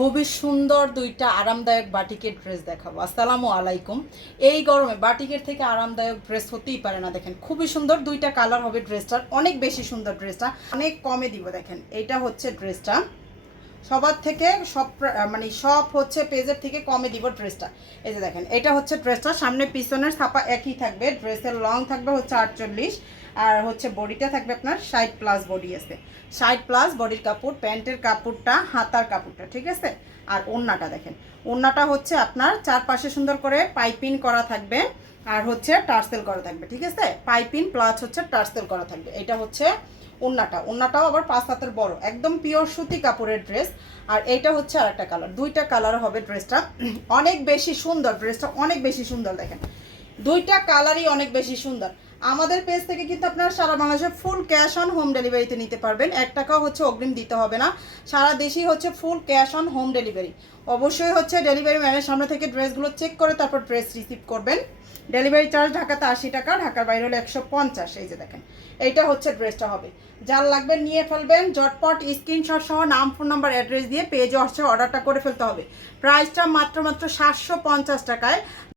খুবই সুন্দর দুইটা আরামদায়ক বাটিকের ড্রেস দেখাবো। আসসালামু আলাইকুম। এই গরমে বাটিকের থেকে আরামদায়ক ড্রেস হতেই পারে না। দেখেন খুবই সুন্দর দুইটা কালার হবে ড্রেসটার, অনেক বেশি সুন্দর ড্রেসটা, অনেক কমে দিব। দেখেন এইটা হচ্ছে ড্রেসটা, সবার থেকে সব হচ্ছে পেজের থেকে কমে দিব ড্রেসটা। এই যে দেখেন এটা হচ্ছে ড্রেসটা, সামনে পিছনের ছাপা একই থাকবে, ড্রেসের লং থাকবে হচ্ছে 48 আর হচ্ছে বডিটা থাকবে আপনার 60+ বডি আছে, 60+ বডির কাপড়, প্যান্টের কাপড়টা, হাতার কাপড়টা, ঠিক আছে। আর ওড়নাটা দেখেন, ওড়নাটা হচ্ছে আপনার চারপাশে সুন্দর করে পাইপিং করা থাকবে আর হচ্ছে টার্সেল করা থাকবে, ঠিক আছে। পাইপিং প্লাস হচ্ছে টার্সেল করা থাকবে। এটা হচ্ছে ওড়নাটাও আবার 5 হাতের বড়, একদম পিওর সুতি কাপড়ের ড্রেস। আর এইটা হচ্ছে আরেকটা কালার, দুইটা কালার হবে ড্রেসটা। অনেক বেশি সুন্দর ড্রেসটা, অনেক বেশি সুন্দর। দেখেন দুইটা কালারই অনেক বেশি সুন্দর। আমাদের পেজ থেকে কিন্তু আপনারা সারা বাংলাদেশে ফুল ক্যাশ অন হোম ডেলিভারিতে নিতে পারবেন, 1 টাকাও হচ্ছে অগ্রিম দিতে হবে না। সারা দেশেই হচ্ছে full cash on home delivery. অবশ্যই হচ্ছে ডেলিভারি ম্যানের সামনে থেকে ড্রেসগুলো চেক করে তারপর ড্রেস রিসিভ করবেন। ডেলিভারি চার্জ ঢাকাতে 80 টাকা, ঢাকার বাইরে হলে 150। এই যে দেখেন এইটা হচ্ছে ড্রেসটা হবে। যার লাগবে নিয়ে ফেলবেন ঝটপট, স্ক্রিনশট সহ নাম, ফোন নাম্বার, অ্যাড্রেস দিয়ে পেজে হচ্ছে অর্ডারটা করে ফেলতে হবে। প্রাইসটা মাত্র 750 টাকায়।